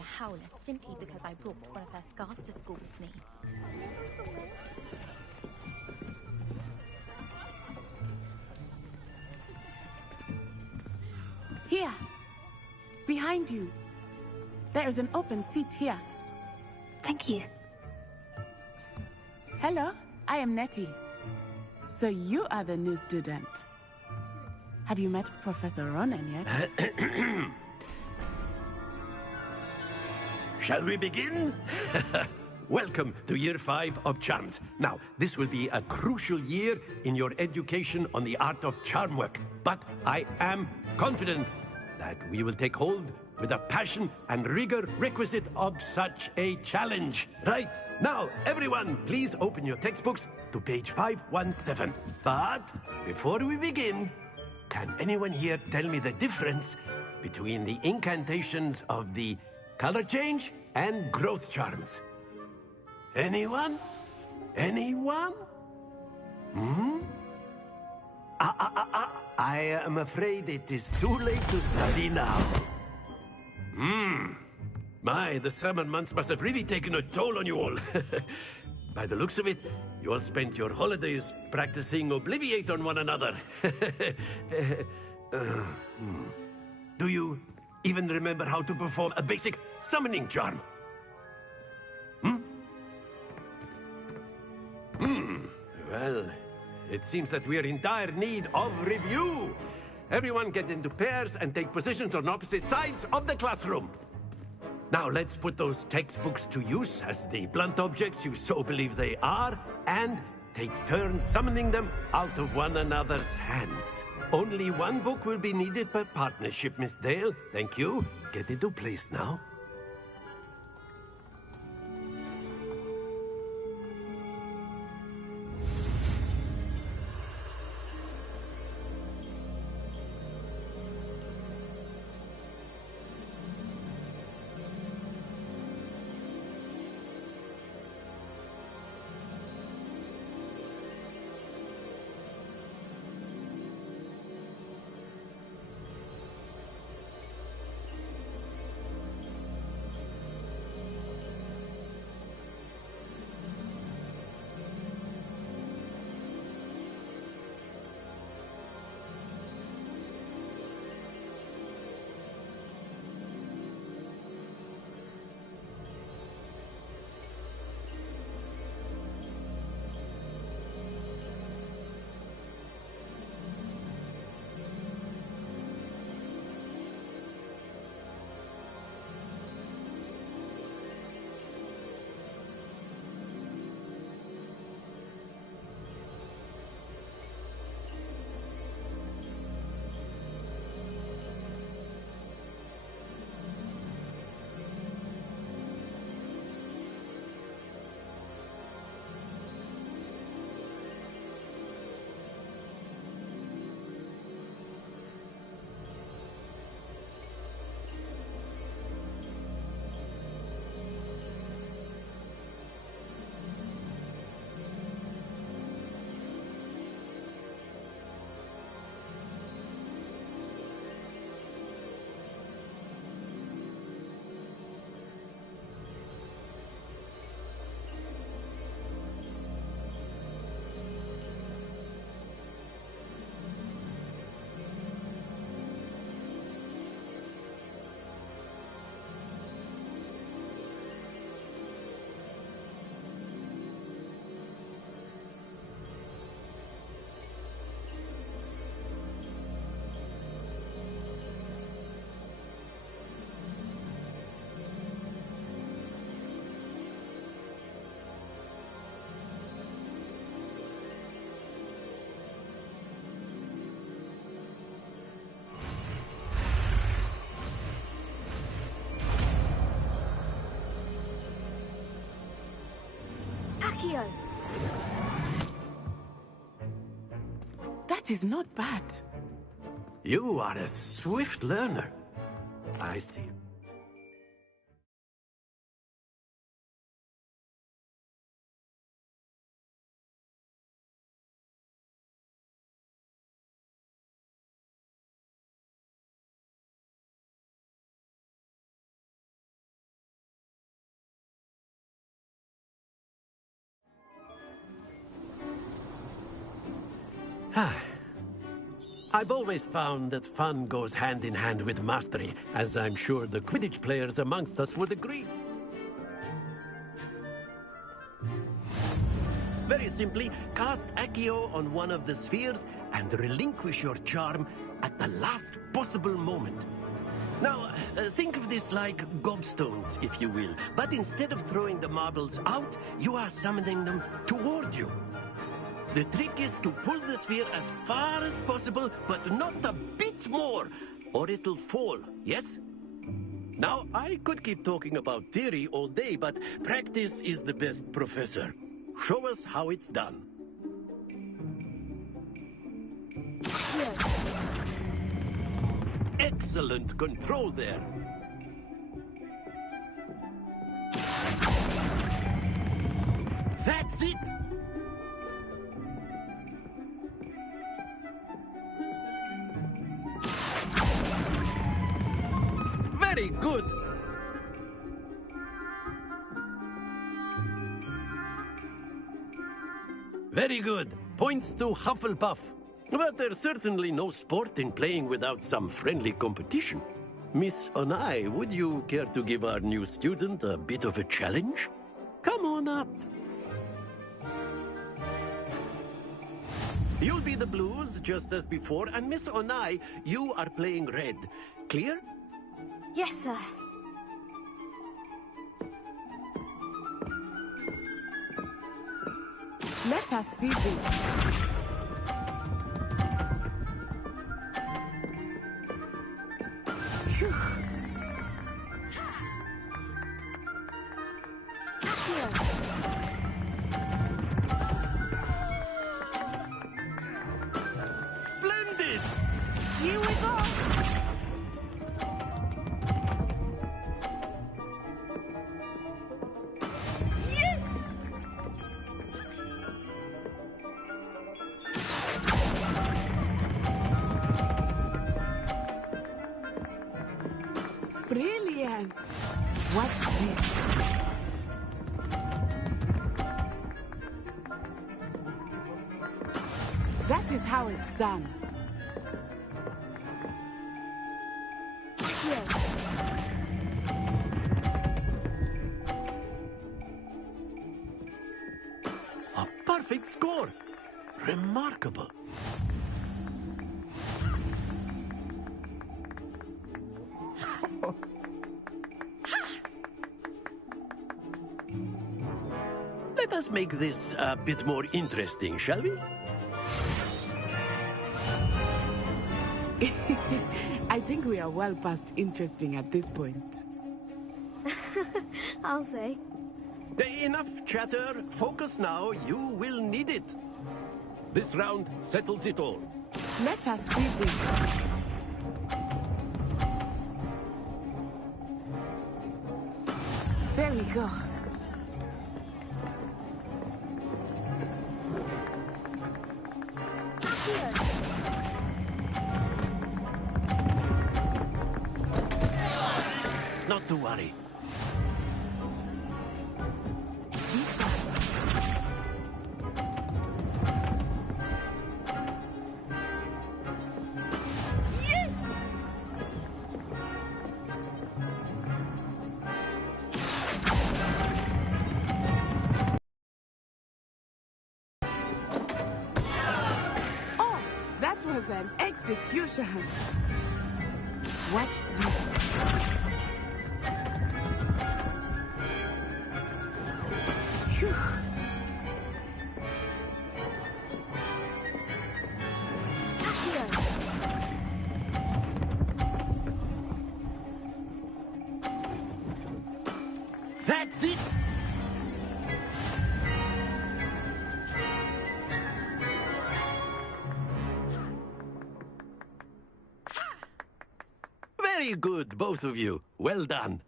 a howler simply because I brought one of her scarves to school with me. Here! Behind you! There is an open seat here. Thank you. Hello, I am Nettie. So you are the new student. Have you met Professor Ronan yet? Shall we begin? Welcome to Year 5 of Charms. Now, this will be a crucial year in your education on the art of charm work. But I am confident that we will take hold with the passion and rigor requisite of such a challenge. Right, now, everyone, please open your textbooks to page 517. But before we begin, can anyone here tell me the difference between the incantations of the color change and growth charms? Anyone? Anyone? I am afraid it is too late to study now. My, the summer months must have really taken a toll on you all. By the looks of it, you all spent your holidays practicing Obliviate on one another. Do you even remember how to perform a basic summoning charm? Well, it seems that we are in dire need of review. Everyone get into pairs and take positions on opposite sides of the classroom. Now let's put those textbooks to use as the blunt objects you so believe they are, and take turns summoning them out of one another's hands. Only one book will be needed per partnership, Miss Dale. Thank you. Get into place now. That is not bad. You are a swift learner. I see. I've always found that fun goes hand in hand with mastery, as I'm sure the Quidditch players amongst us would agree. Very simply, cast Accio on one of the spheres and relinquish your charm at the last possible moment. Now, think of this like gobstones, if you will, but instead of throwing the marbles out, you are summoning them toward you. The trick is to pull the sphere as far as possible, but not a bit more, or it'll fall, yes? Now, I could keep talking about theory all day, but practice is the best professor. Show us how it's done. Excellent control there. That's it! Very good! Very good. Points to Hufflepuff. But there's certainly no sport in playing without some friendly competition. Miss Onai, would you care to give our new student a bit of a challenge? Come on up. You'll be the blues, just as before, and Miss Onai, you are playing red. Clear? Yes, sir. Let us see this. Phew. Splendid! Here we go. Yes! Brilliant! Watch this. That is how it's done. A perfect score. Remarkable. Let us make this a bit more interesting, shall we? I think we are well past interesting at this point. I'll say. Enough chatter. Focus now. You will need it. This round settles it all. Let us see this. There we go. Not to worry. Yes! Oh, that was an execution. Watch this. Phew. That's it! Very good, both of you. Well done.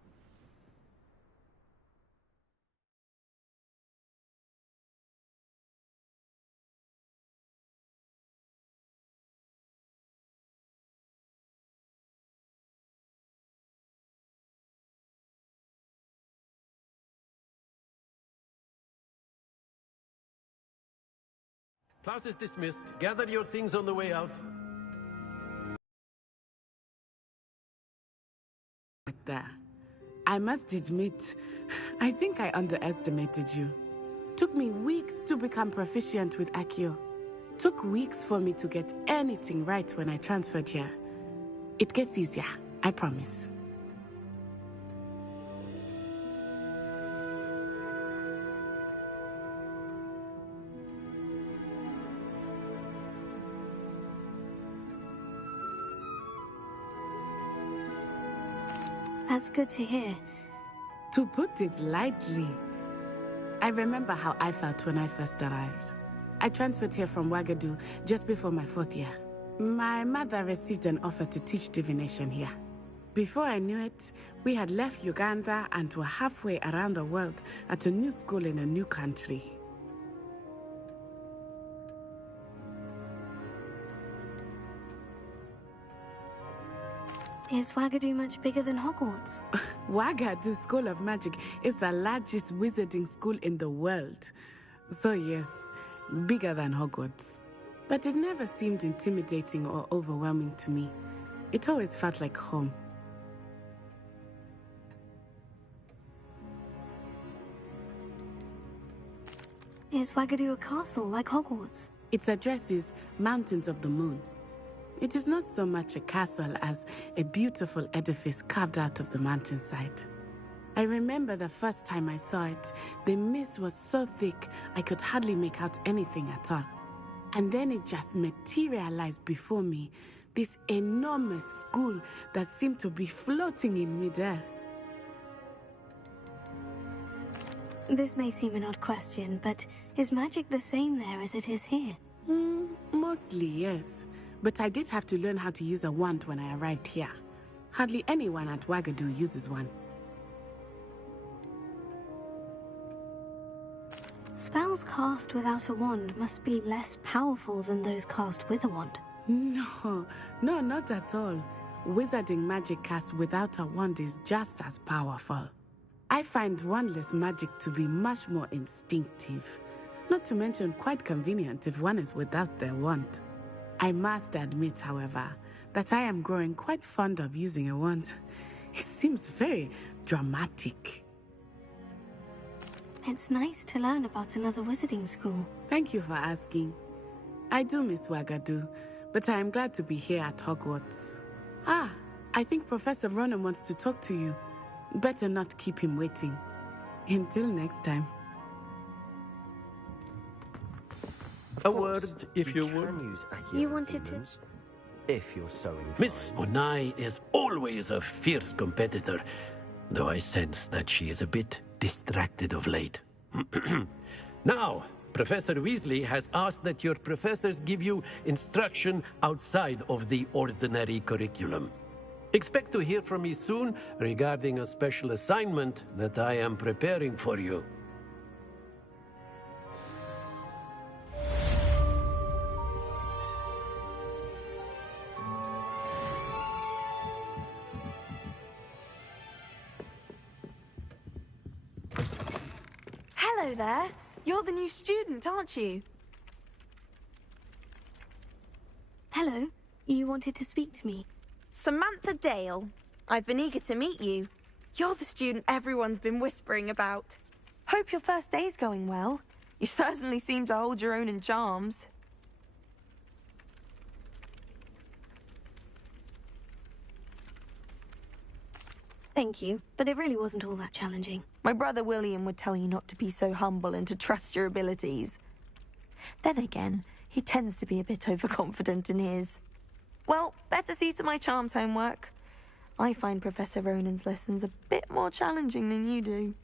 Class is dismissed. Gather your things on the way out. There. I must admit, I think I underestimated you. Took me weeks to become proficient with Accio. Took weeks for me to get anything right when I transferred here. It gets easier, I promise. That's good to hear. To put it lightly, I remember how I felt when I first arrived. I transferred here from Wagadu just before my 4th year. My mother received an offer to teach divination here. Before I knew it, we had left Uganda and were halfway around the world at a new school in a new country. Is Wagadu much bigger than Hogwarts? Wagadu School of Magic is the largest wizarding school in the world. So yes, bigger than Hogwarts. But it never seemed intimidating or overwhelming to me. It always felt like home. Is Wagadu a castle like Hogwarts? Its address is Mountains of the Moon. It is not so much a castle as a beautiful edifice carved out of the mountainside. I remember the first time I saw it, the mist was so thick I could hardly make out anything at all. And then it just materialized before me, this enormous school that seemed to be floating in midair. This may seem an odd question, but is magic the same there as it is here? Mostly, yes. But I did have to learn how to use a wand when I arrived here. Hardly anyone at Wagadu uses one. Spells cast without a wand must be less powerful than those cast with a wand. No, not at all. Wizarding magic cast without a wand is just as powerful. I find wandless magic to be much more instinctive. Not to mention quite convenient if one is without their wand. I must admit, however, that I am growing quite fond of using a wand. It seems very dramatic. It's nice to learn about another wizarding school. Thank you for asking. I do miss Wagadu, but I am glad to be here at Hogwarts. I think Professor Ronan wants to talk to you. Better not keep him waiting. Until next time. A word, if you would. You wanted to... If you're so inclined. Miss Onai is always a fierce competitor, though I sense that she is a bit distracted of late. Now, Professor Weasley has asked that your professors give you instruction outside of the ordinary curriculum. Expect to hear from me soon regarding a special assignment that I am preparing for you. Hello there. You're the new student, aren't you? Hello. You wanted to speak to me? Samantha Dale. I've been eager to meet you. You're the student everyone's been whispering about. Hope your first day's going well. You certainly seem to hold your own in charms. Thank you, but it really wasn't all that challenging. My brother William would tell you not to be so humble and to trust your abilities. Then again, he tends to be a bit overconfident in his. Well, better see to my charms homework. I find Professor Ronan's lessons a bit more challenging than you do.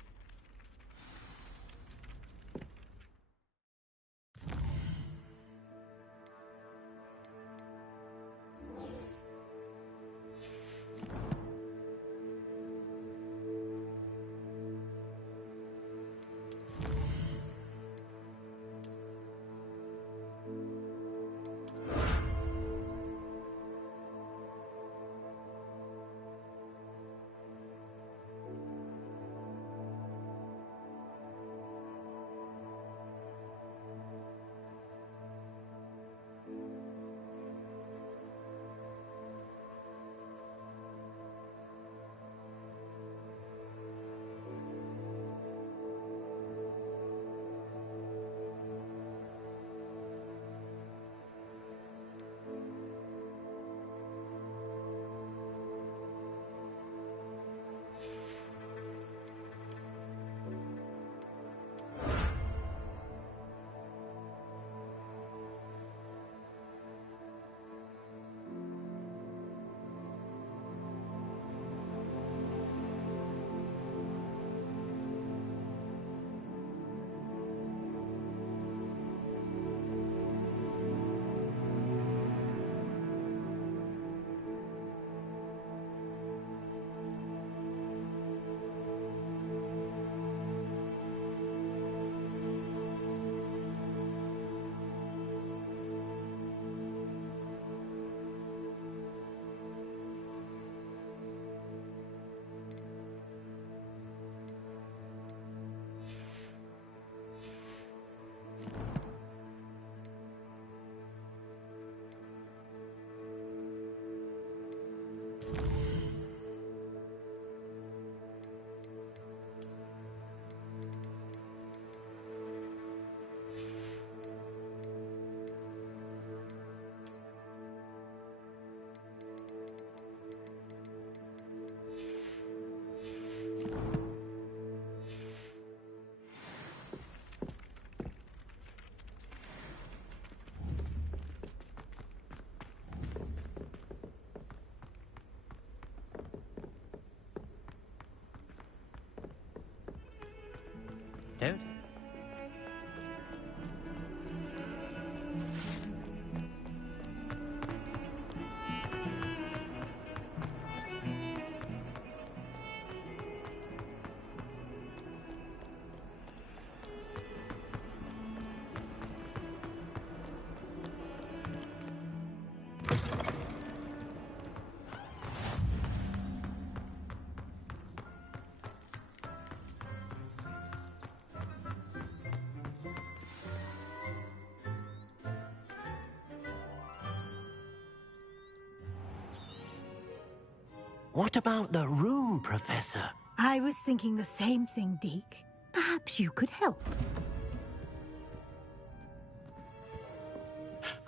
What about the room, Professor? I was thinking the same thing, Deke. Perhaps you could help.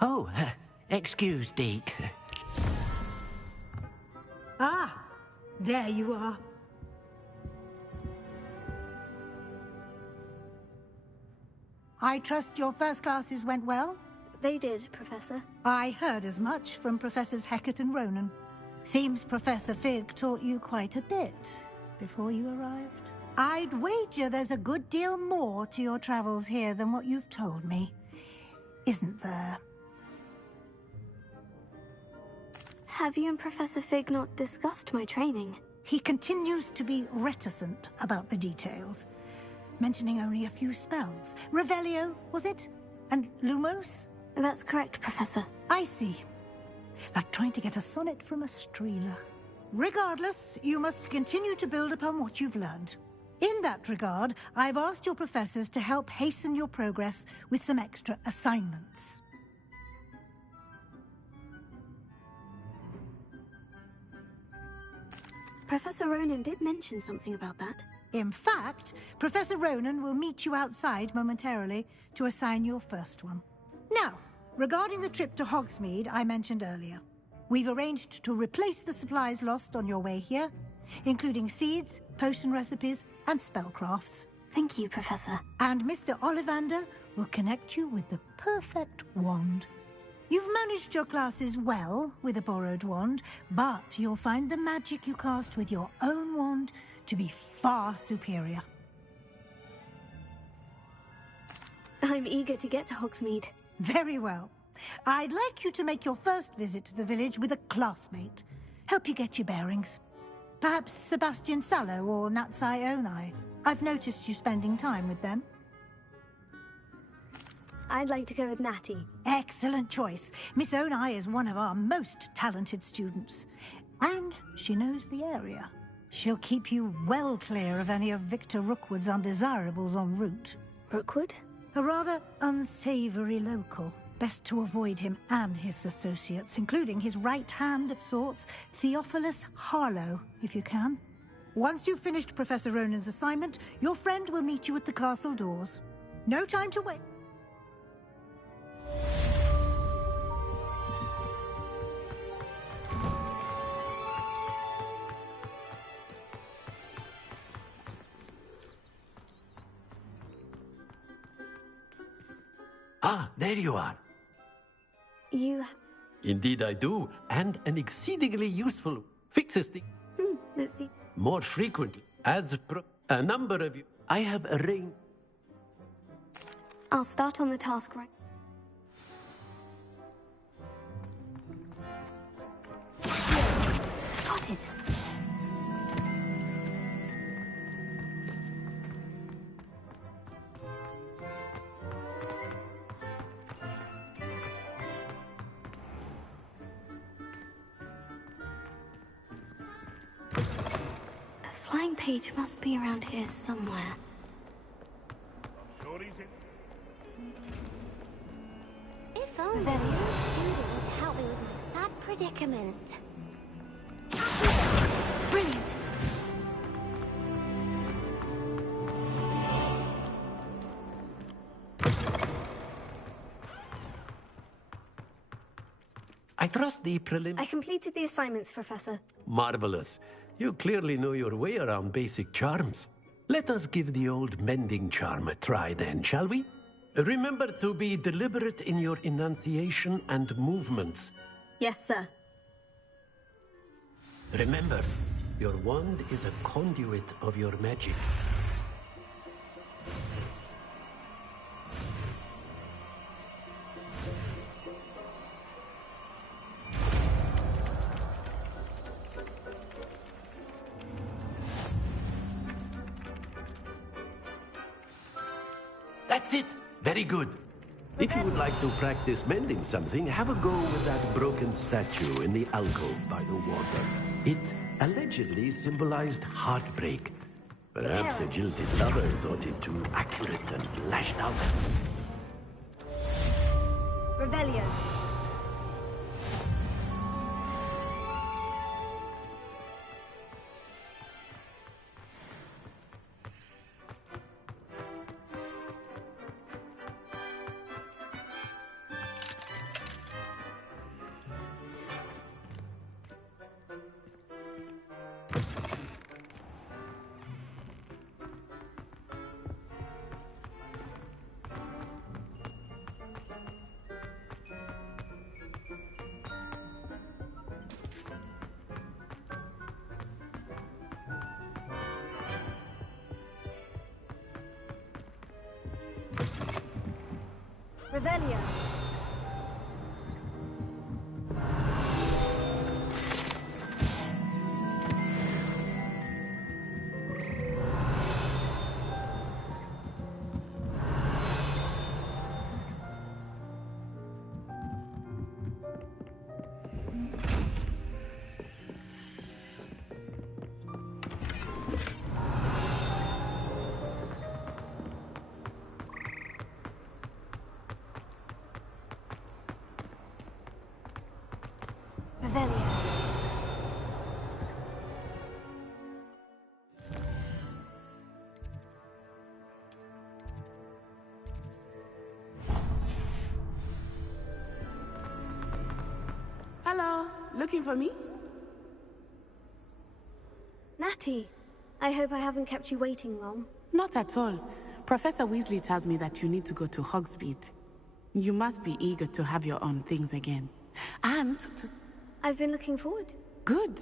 Oh, excuse, Deke. Ah, there you are. I trust your first classes went well? They did, Professor. I heard as much from Professors Hecat and Ronan. Seems Professor Fig taught you quite a bit before you arrived. I'd wager there's a good deal more to your travels here than what you've told me. Isn't there? Have you and Professor Fig not discussed my training? He continues to be reticent about the details, mentioning only a few spells. Revelio, was it? And Lumos? That's correct, Professor. I see. Like trying to get a sonnet from a streeler. Regardless, you must continue to build upon what you've learned. In that regard, I've asked your professors to help hasten your progress with some extra assignments. Professor Ronan did mention something about that. In fact, Professor Ronan will meet you outside momentarily to assign your first one. Now, regarding the trip to Hogsmeade I mentioned earlier, we've arranged to replace the supplies lost on your way here, including seeds, potion recipes, and spellcrafts. Thank you, Professor. And Mr. Ollivander will connect you with the perfect wand. You've managed your classes well with a borrowed wand, but you'll find the magic you cast with your own wand to be far superior. I'm eager to get to Hogsmeade. Very well. I'd like you to make your first visit to the village with a classmate. Help you get your bearings. Perhaps Sebastian Sallow or Natsai Onai. I've noticed you spending time with them. I'd like to go with Natty. Excellent choice. Miss Onai is one of our most talented students. And she knows the area. She'll keep you well clear of any of Victor Rookwood's undesirables en route. Rookwood? A rather unsavory local. Best to avoid him and his associates, including his right hand of sorts, Theophilus Harlow, if you can. Once you've finished Professor Ronan's assignment, your friend will meet you at the castle doors. No time to wait. Ah, there you are. You... Indeed I do, and an exceedingly useful fixes the... let's see. More frequently, a number of you, I have arranged... I'll start on the task right... Got it. A flying page must be around here somewhere. If only your student would help me with my sad predicament. Brilliant! I trust the I completed the assignments, Professor. Marvelous. You clearly know your way around basic charms. Let us give the old mending charm a try then, shall we? Remember to be deliberate in your enunciation and movements. Yes, sir. Remember, your wand is a conduit of your magic. That's it! Very good. If you would like to practice mending something, have a go with that broken statue in the alcove by the water. It allegedly symbolized heartbreak. Perhaps a jilted lover thought it too accurate and lashed out. Revelio. Revelio. Hello, looking for me? Natty, I hope I haven't kept you waiting long. Not at all. Professor Weasley tells me that you need to go to Hogsmeade. You must be eager to have your own things again. And to... I've been looking forward. Good.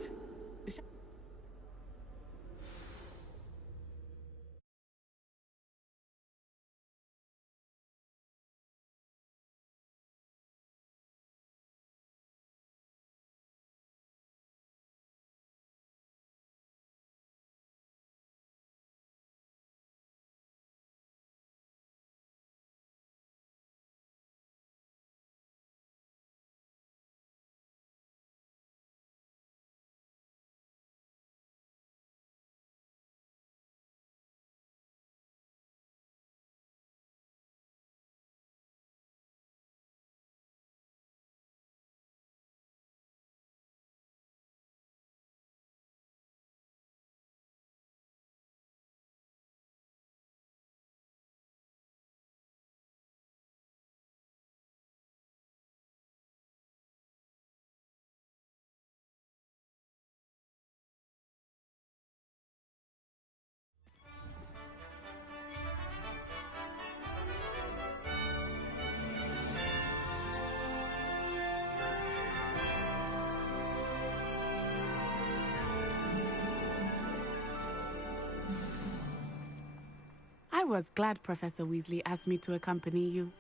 I was glad Professor Weasley asked me to accompany you.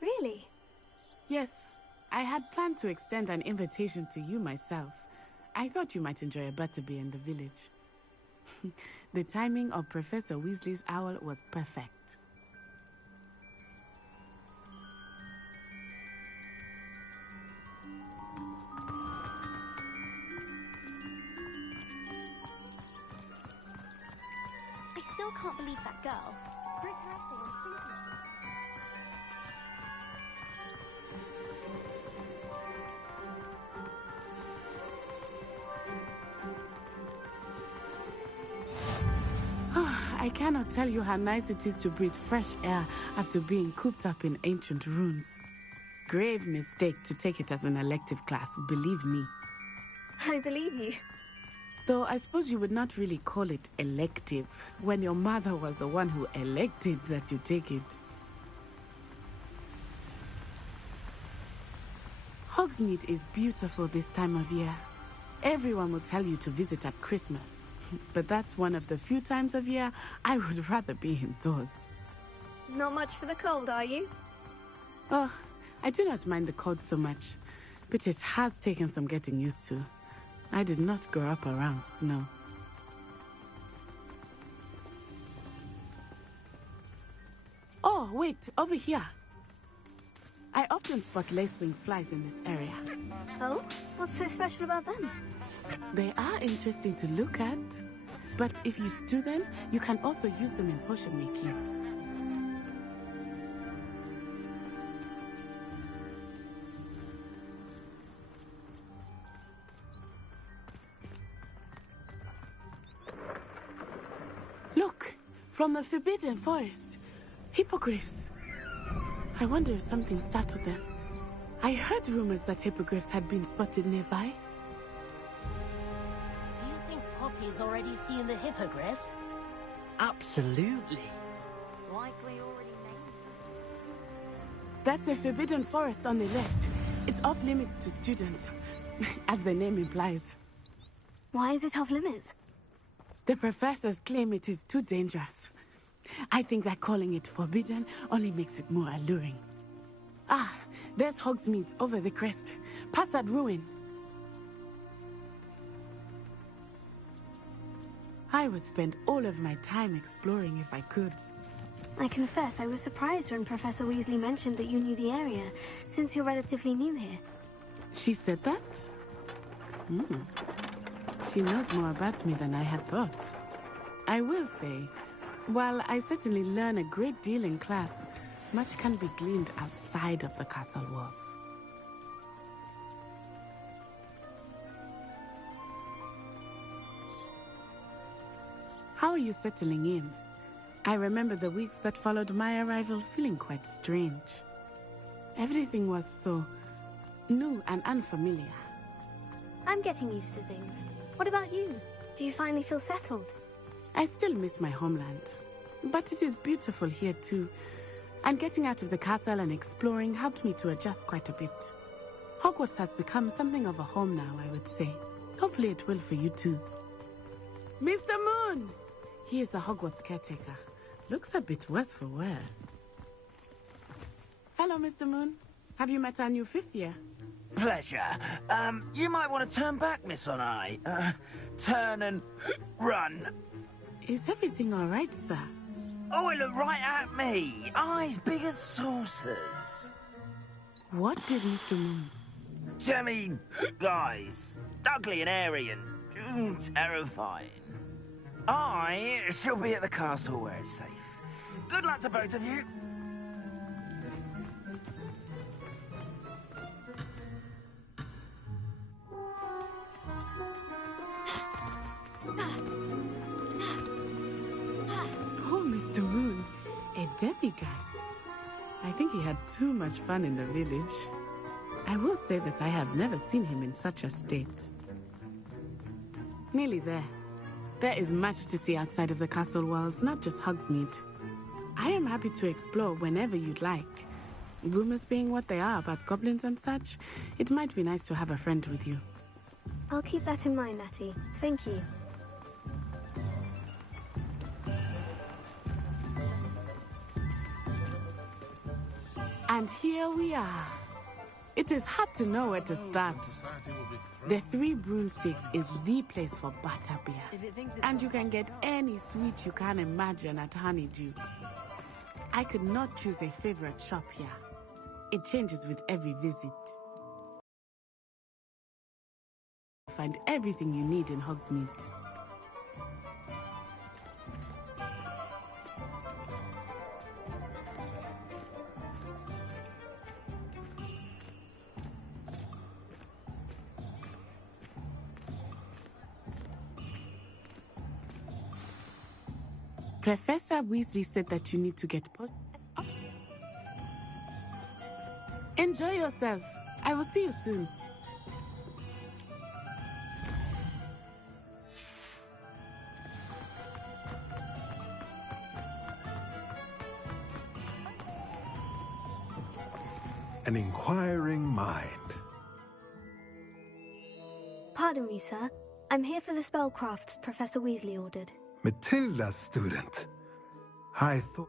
Really? Yes, I had planned to extend an invitation to you myself. I thought you might enjoy a butterbeer in the village. The timing of Professor Weasley's owl was perfect. I still can't believe that girl. Her birthday on Christmas. I cannot tell you how nice it is to breathe fresh air after being cooped up in ancient ruins. Grave mistake to take it as an elective class, believe me. I believe you. Though I suppose you would not really call it elective when your mother was the one who elected that you take it. Hogsmeade is beautiful this time of year. Everyone will tell you to visit at Christmas. But that's one of the few times of year I would rather be indoors. Not much for the cold, are you? Oh, I do not mind the cold so much, but it has taken some getting used to. I did not grow up around snow. Oh, wait, over here. I often spot lacewing flies in this area. Oh? What's so special about them? They are interesting to look at, but if you stew them, you can also use them in potion making. Look, from the Forbidden Forest, hippogriffs. I wonder if something startled them. I heard rumors that hippogriffs had been spotted nearby. Do you think Poppy's already seen the hippogriffs? Absolutely. Likely already named them. That's the Forbidden Forest on the left. It's off limits to students, as the name implies. Why is it off limits? The professors claim it is too dangerous. I think that calling it forbidden only makes it more alluring. Ah, there's Hogsmeade over the crest. Past that ruin. I would spend all of my time exploring if I could. I confess I was surprised when Professor Weasley mentioned that you knew the area, since you're relatively new here. She said that? She knows more about me than I had thought. I will say, while I certainly learn a great deal in class, much can be gleaned outside of the castle walls. How are you settling in? I remember the weeks that followed my arrival feeling quite strange. Everything was so new and unfamiliar. I'm getting used to things. What about you? Do you finally feel settled? I still miss my homeland, but it is beautiful here too. And getting out of the castle and exploring helped me to adjust quite a bit. Hogwarts has become something of a home now, I would say. Hopefully it will for you too. Mr. Moon! He is the Hogwarts caretaker. Looks a bit worse for wear. Hello, Mr. Moon. Have you met our new fifth year? Pleasure. You might want to turn back, Miss On-Eye. Turn and run. Is everything all right, sir? Oh, it looked right at me. Eyes big as saucers. What did Mr. Moon? Jemmy, guys. Ugly and airy and terrifying. I shall be at the castle where it's safe. Good luck to both of you. Poor Mr. Moon, a demiguise. I think he had too much fun in the village. I will say that I have never seen him in such a state. Nearly there. There is much to see outside of the castle walls, not just Hogsmeade. I am happy to explore whenever you'd like. Rumors being what they are about goblins and such, it might be nice to have a friend with you. I'll keep that in mind, Natty. Thank you. And here we are. It is hard to know where to start. The Three Broomsticks is the place for butterbeer. And you can get any sweet you can imagine at Honeydukes. I could not choose a favorite shop here. It changes with every visit. Find everything you need in Hogsmeade. Professor Weasley said that you need to get Enjoy yourself. I will see you soon. An inquiring mind. Pardon me, sir. I'm here for the spellcrafts Professor Weasley ordered. Matilda's student. I thought...